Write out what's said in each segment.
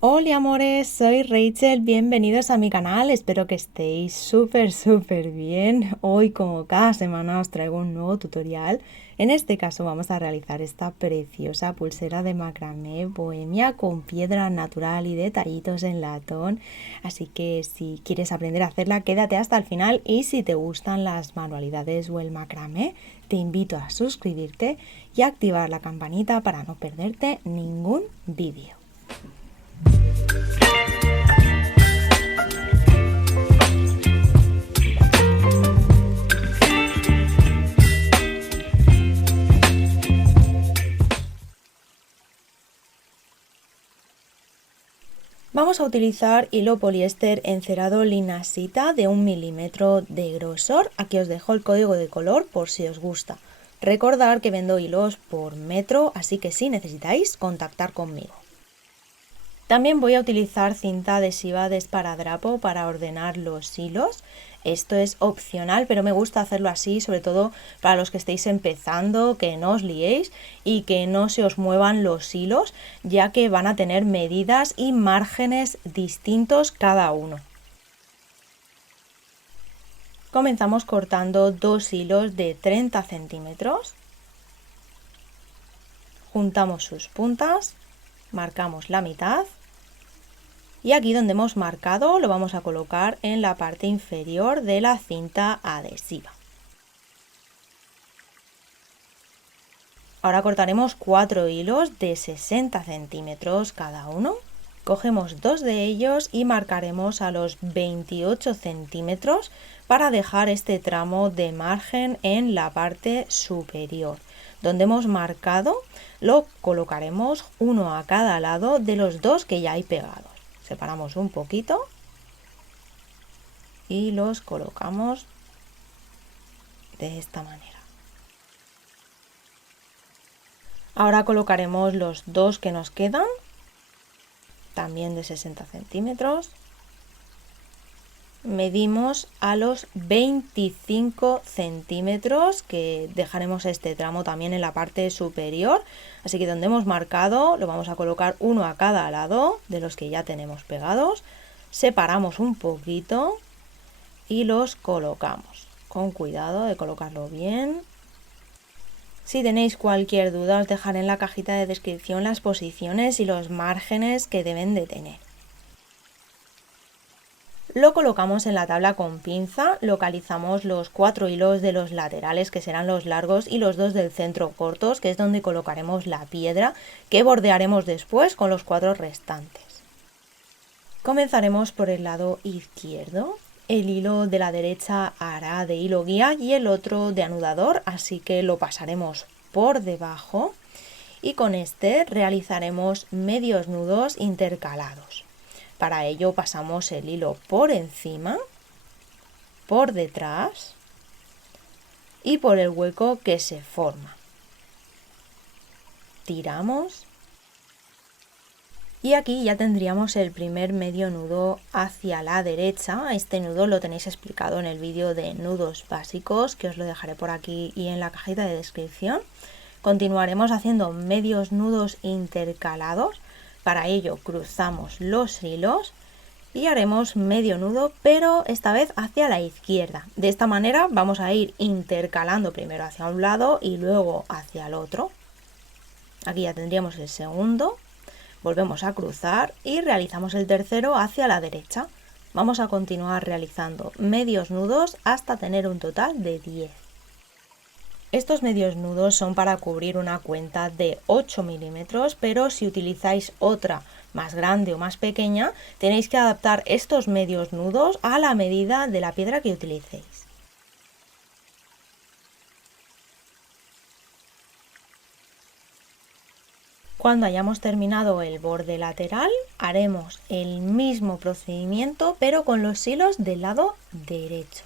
Hola amores, soy Rachel, bienvenidos a mi canal, espero que estéis súper bien. Hoy como cada semana os traigo un nuevo tutorial. En este caso vamos a realizar esta preciosa pulsera de macramé bohemia con piedra natural y detallitos en latón. Así que si quieres aprender a hacerla quédate hasta el final y si te gustan las manualidades o el macramé te invito a suscribirte y a activar la campanita para no perderte ningún vídeo. Vamos a utilizar hilo poliéster encerado linasita de 1 milímetro de grosor. Aquí os dejo el código de color por si os gusta. Recordad que vendo hilos por metro, así que si necesitáis contactar conmigo. También voy a utilizar cinta adhesiva de esparadrapo para ordenar los hilos. Esto es opcional, pero me gusta hacerlo así, sobre todo para los que estéis empezando, que no os liéis y que no se os muevan los hilos, ya que van a tener medidas y márgenes distintos cada uno. Comenzamos cortando dos hilos de 30 centímetros. Juntamos sus puntas, marcamos la mitad. Y aquí donde hemos marcado lo vamos a colocar en la parte inferior de la cinta adhesiva. Ahora cortaremos 4 hilos de 60 centímetros cada uno. Cogemos dos de ellos y marcaremos a los 28 centímetros para dejar este tramo de margen en la parte superior. Donde hemos marcado lo colocaremos uno a cada lado de los dos que ya hay pegados. Separamos un poquito y los colocamos de esta manera. Ahora colocaremos los dos que nos quedan, también de 60 centímetros. Medimos a los 25 centímetros, que dejaremos este tramo también en la parte superior. Así que donde hemos marcado lo vamos a colocar uno a cada lado de los que ya tenemos pegados. Separamos un poquito y los colocamos. Con cuidado de colocarlo bien. Si tenéis cualquier duda os dejaré en la cajita de descripción las posiciones y los márgenes que deben de tener. Lo colocamos en la tabla con pinza, localizamos los 4 hilos de los laterales que serán los largos y los 2 del centro cortos, que es donde colocaremos la piedra que bordearemos después con los 4 restantes. Comenzaremos por el lado izquierdo. El hilo de la derecha hará de hilo guía y el otro de anudador, así que lo pasaremos por debajo y con este realizaremos medios nudos intercalados. Para ello pasamos el hilo por encima, por detrás y por el hueco que se forma. Tiramos y aquí ya tendríamos el primer medio nudo hacia la derecha. Este nudo lo tenéis explicado en el vídeo de nudos básicos, que os lo dejaré por aquí y en la cajita de descripción. Continuaremos haciendo medios nudos intercalados. Para ello cruzamos los hilos y haremos medio nudo, pero esta vez hacia la izquierda. De esta manera vamos a ir intercalando primero hacia un lado y luego hacia el otro. Aquí ya tendríamos el segundo. Volvemos a cruzar y realizamos el tercero hacia la derecha. Vamos a continuar realizando medios nudos hasta tener un total de 10. Estos medios nudos son para cubrir una cuenta de 8 milímetros, pero si utilizáis otra más grande o más pequeña, tenéis que adaptar estos medios nudos a la medida de la piedra que utilicéis. Cuando hayamos terminado el borde lateral, haremos el mismo procedimiento, pero con los hilos del lado derecho.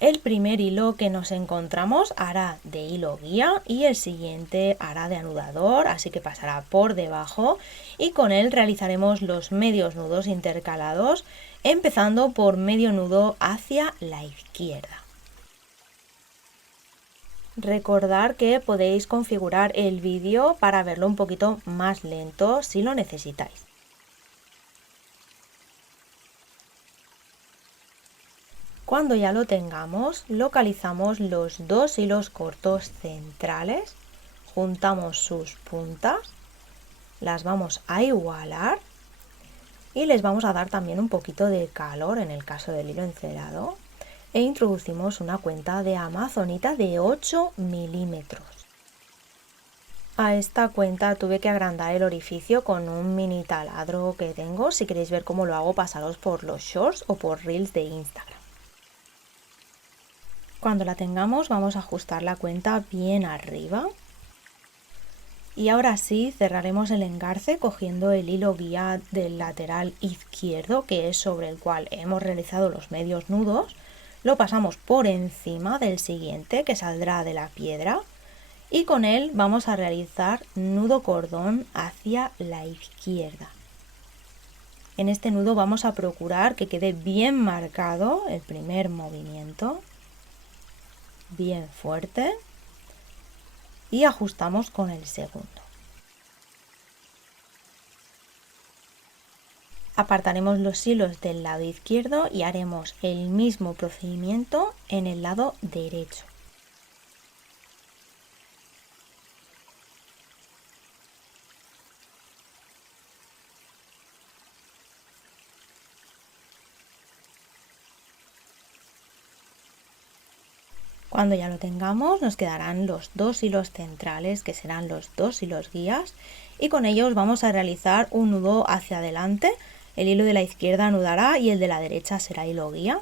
El primer hilo que nos encontramos hará de hilo guía y el siguiente hará de anudador, así que pasará por debajo y con él realizaremos los medios nudos intercalados, empezando por medio nudo hacia la izquierda. Recordar que podéis configurar el vídeo para verlo un poquito más lento si lo necesitáis. Cuando ya lo tengamos, localizamos los dos hilos cortos centrales, juntamos sus puntas, las vamos a igualar y les vamos a dar también un poquito de calor en el caso del hilo encerado e introducimos una cuenta de amazonita de 8 milímetros. A esta cuenta tuve que agrandar el orificio con un mini taladro que tengo. Si queréis ver cómo lo hago, pasaros por los shorts o por reels de Instagram. Cuando la tengamos vamos a ajustar la cuenta bien arriba. Y ahora sí cerraremos el engarce cogiendo el hilo guía del lateral izquierdo, que es sobre el cual hemos realizado los medios nudos. Lo pasamos por encima del siguiente que saldrá de la piedra y con él vamos a realizar nudo cordón hacia la izquierda. En este nudo vamos a procurar que quede bien marcado el primer movimiento, bien fuerte, y ajustamos con el segundo. Apartaremos los hilos del lado izquierdo y haremos el mismo procedimiento en el lado derecho. Cuando ya lo tengamos nos quedarán los dos hilos centrales, que serán los dos hilos guías, y con ellos vamos a realizar un nudo hacia adelante. El hilo de la izquierda anudará y el de la derecha será hilo guía.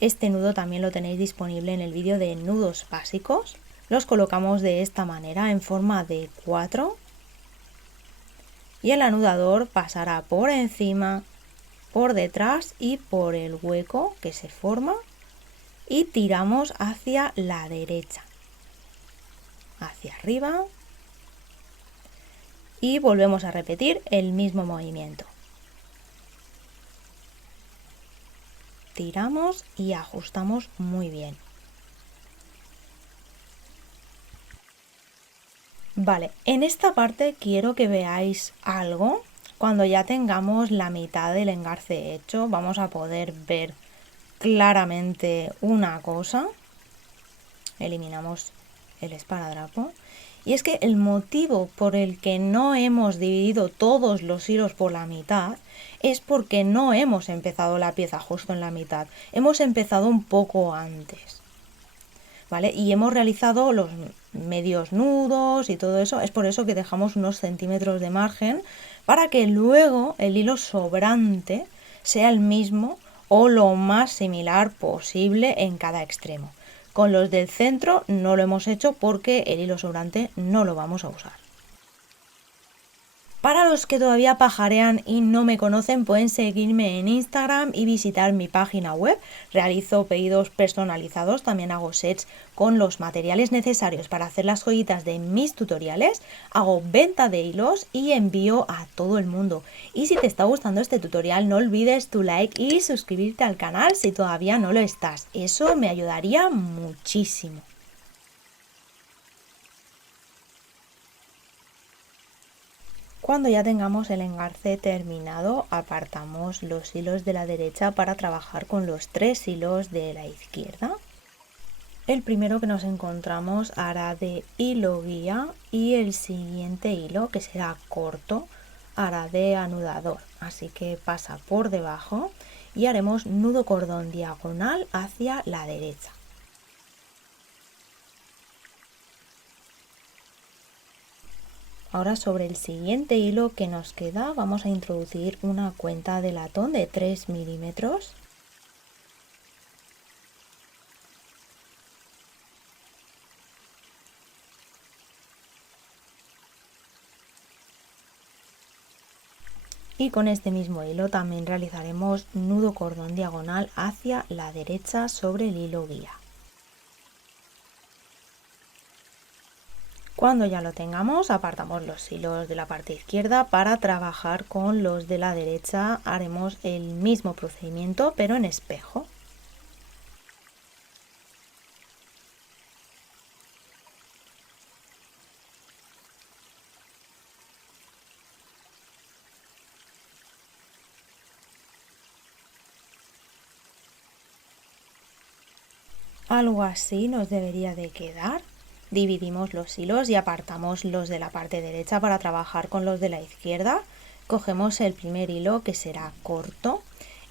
Este nudo también lo tenéis disponible en el vídeo de nudos básicos. Los colocamos de esta manera en forma de 4 y el anudador pasará por encima, por detrás y por el hueco que se forma y tiramos hacia la derecha, hacia arriba y volvemos a repetir el mismo movimiento. Tiramos y ajustamos muy bien. Vale, en esta parte quiero que veáis algo. Cuando ya tengamos la mitad del engarce hecho, vamos a poder ver claramente una cosa. Eliminamos el esparadrapo. Y es que el motivo por el que no hemos dividido todos los hilos por la mitad es porque no hemos empezado la pieza justo en la mitad. Hemos empezado un poco antes, ¿vale? Y hemos realizado los medios nudos y todo eso. Es por eso que dejamos unos centímetros de margen para que luego el hilo sobrante sea el mismo o lo más similar posible en cada extremo. Con los del centro no lo hemos hecho porque el hilo sobrante no lo vamos a usar. Para los que todavía pajarean y no me conocen, pueden seguirme en Instagram y visitar mi página web. Realizo pedidos personalizados, también hago sets con los materiales necesarios para hacer las joyitas de mis tutoriales. Hago venta de hilos y envío a todo el mundo. Y si te está gustando este tutorial, no olvides tu like y suscribirte al canal si todavía no lo estás. Eso me ayudaría muchísimo. Cuando ya tengamos el engarce terminado, apartamos los hilos de la derecha para trabajar con los 3 hilos de la izquierda. El primero que nos encontramos hará de hilo guía y el siguiente hilo, que será corto, hará de anudador. Así que pasa por debajo y haremos nudo cordón diagonal hacia la derecha. Ahora sobre el siguiente hilo que nos queda vamos a introducir una cuenta de latón de 3 milímetros. Y con este mismo hilo también realizaremos nudo cordón diagonal hacia la derecha sobre el hilo guía. Cuando ya lo tengamos, apartamos los hilos de la parte izquierda para trabajar con los de la derecha. Haremos el mismo procedimiento pero en espejo. Algo así nos debería de quedar. Dividimos los hilos y apartamos los de la parte derecha para trabajar con los de la izquierda. Cogemos el primer hilo, que será corto,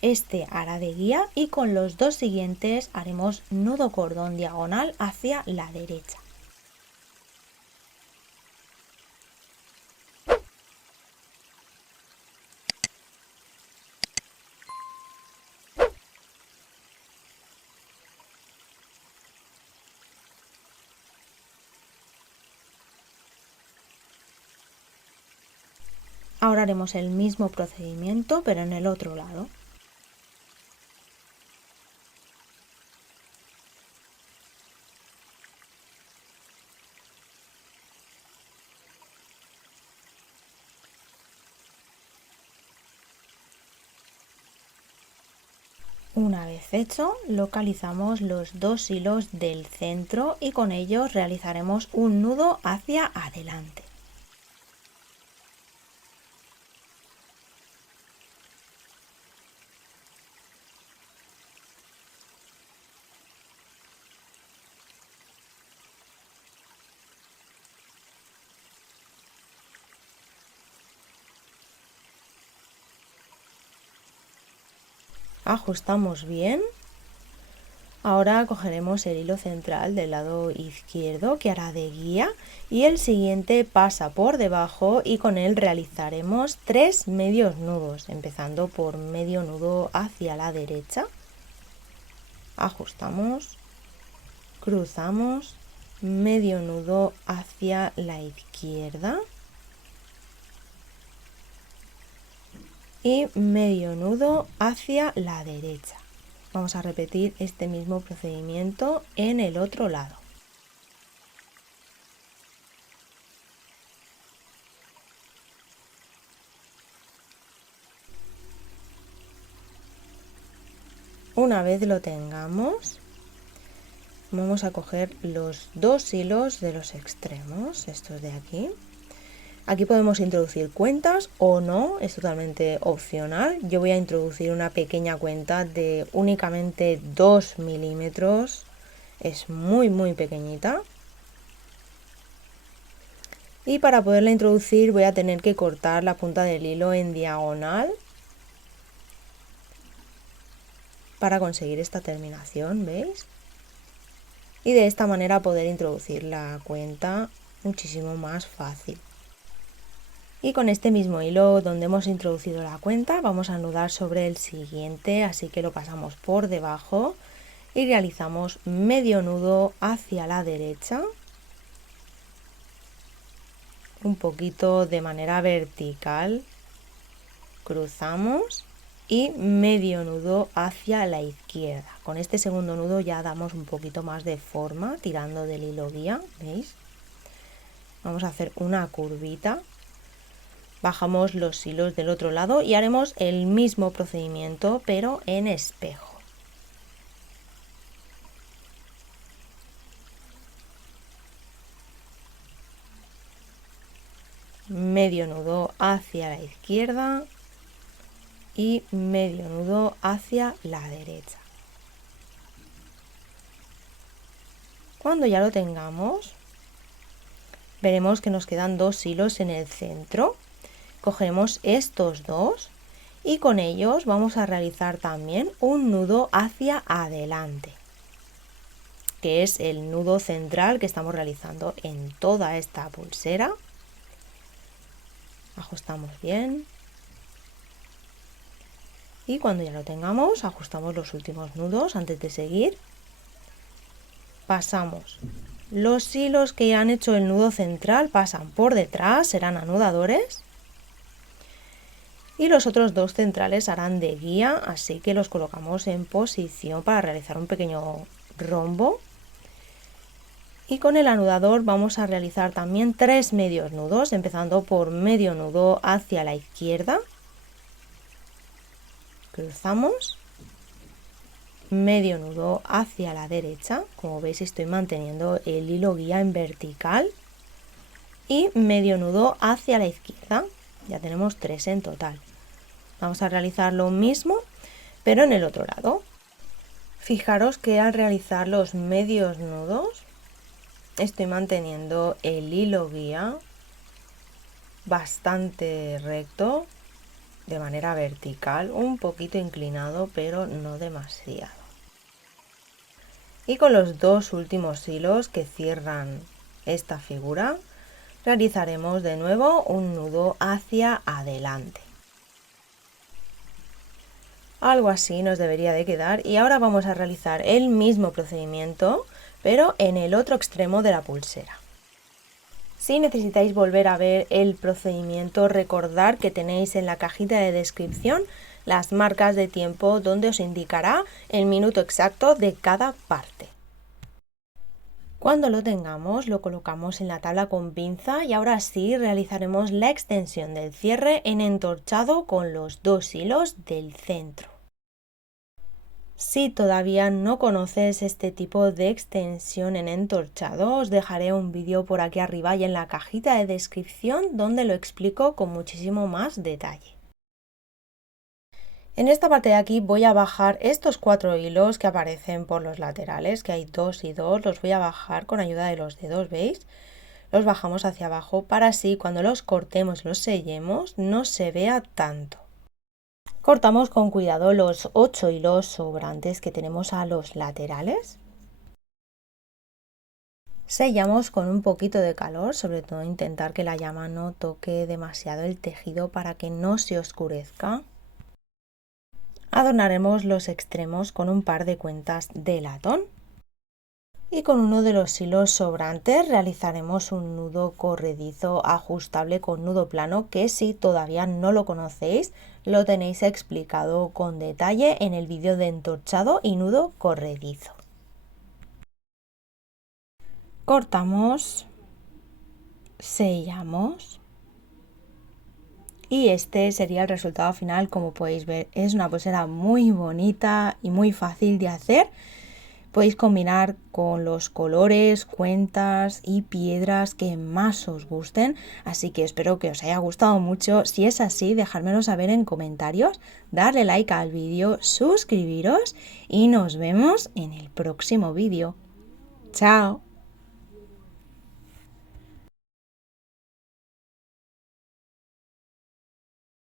este hará de guía, y con los dos siguientes haremos nudo cordón diagonal hacia la derecha. Ahora haremos el mismo procedimiento, pero en el otro lado. Una vez hecho, localizamos los dos hilos del centro y con ellos realizaremos un nudo hacia adelante. Ajustamos bien. Ahora cogeremos el hilo central del lado izquierdo, que hará de guía, y el siguiente pasa por debajo y con él realizaremos 3 medios nudos, empezando por medio nudo hacia la derecha. Ajustamos, cruzamos, medio nudo hacia la izquierda y medio nudo hacia la derecha. Vamos a repetir este mismo procedimiento en el otro lado. Una vez lo tengamos, vamos a coger los dos hilos de los extremos, estos de aquí. Aquí podemos introducir cuentas o no, es totalmente opcional. Yo voy a introducir una pequeña cuenta de únicamente 2 milímetros, es muy pequeñita. Y para poderla introducir voy a tener que cortar la punta del hilo en diagonal para conseguir esta terminación, ¿veis? Y de esta manera poder introducir la cuenta muchísimo más fácil. Y con este mismo hilo donde hemos introducido la cuenta vamos a anudar sobre el siguiente, así que lo pasamos por debajo y realizamos medio nudo hacia la derecha, un poquito de manera vertical, cruzamos y medio nudo hacia la izquierda. Con este segundo nudo ya damos un poquito más de forma tirando del hilo guía, ¿veis? Vamos a hacer una curvita. Bajamos los hilos del otro lado y haremos el mismo procedimiento pero en espejo. Medio nudo hacia la izquierda y medio nudo hacia la derecha. Cuando ya lo tengamos, veremos que nos quedan dos hilos en el centro. Cogemos estos dos y con ellos vamos a realizar también un nudo hacia adelante, que es el nudo central que estamos realizando en toda esta pulsera. Ajustamos bien y cuando ya lo tengamos ajustamos los últimos nudos antes de seguir. Pasamos los hilos que han hecho el nudo central, pasan por detrás, serán anudadores. Y los otros dos centrales harán de guía, así que los colocamos en posición para realizar un pequeño rombo. Y con el anudador vamos a realizar también 3 medios nudos, empezando por medio nudo hacia la izquierda. Cruzamos. Medio nudo hacia la derecha, como veis estoy manteniendo el hilo guía en vertical. Y medio nudo hacia la izquierda, ya tenemos 3 en total. Vamos a realizar lo mismo, pero en el otro lado. Fijaros que al realizar los medios nudos estoy manteniendo el hilo guía bastante recto, de manera vertical, un poquito inclinado, pero no demasiado. Y con los dos últimos hilos que cierran esta figura, realizaremos de nuevo un nudo hacia adelante. Algo así nos debería de quedar, y ahora vamos a realizar el mismo procedimiento, pero en el otro extremo de la pulsera. Si necesitáis volver a ver el procedimiento, recordad que tenéis en la cajita de descripción las marcas de tiempo donde os indicará el minuto exacto de cada parte. Cuando lo tengamos, lo colocamos en la tabla con pinza y ahora sí realizaremos la extensión del cierre en entorchado con los dos hilos del centro. Si todavía no conoces este tipo de extensión en entorchado, os dejaré un vídeo por aquí arriba y en la cajita de descripción donde lo explico con muchísimo más detalle. En esta parte de aquí voy a bajar estos 4 hilos que aparecen por los laterales, que hay 2 y 2, los voy a bajar con ayuda de los dedos, ¿veis? Los bajamos hacia abajo para así cuando los cortemos, los sellemos, no se vea tanto. Cortamos con cuidado los 8 hilos sobrantes que tenemos a los laterales. Sellamos con un poquito de calor, sobre todo intentar que la llama no toque demasiado el tejido para que no se oscurezca. Adornaremos los extremos con un par de cuentas de latón. Y con uno de los hilos sobrantes realizaremos un nudo corredizo ajustable con nudo plano, que si todavía no lo conocéis lo tenéis explicado con detalle en el vídeo de entorchado y nudo corredizo. Cortamos, sellamos y este sería el resultado final. Como podéis ver, es una pulsera muy bonita y muy fácil de hacer. Podéis combinar con los colores, cuentas y piedras que más os gusten, así que espero que os haya gustado mucho. Si es así, dejádmelo saber en comentarios, darle like al vídeo, suscribiros y nos vemos en el próximo vídeo. ¡Chao!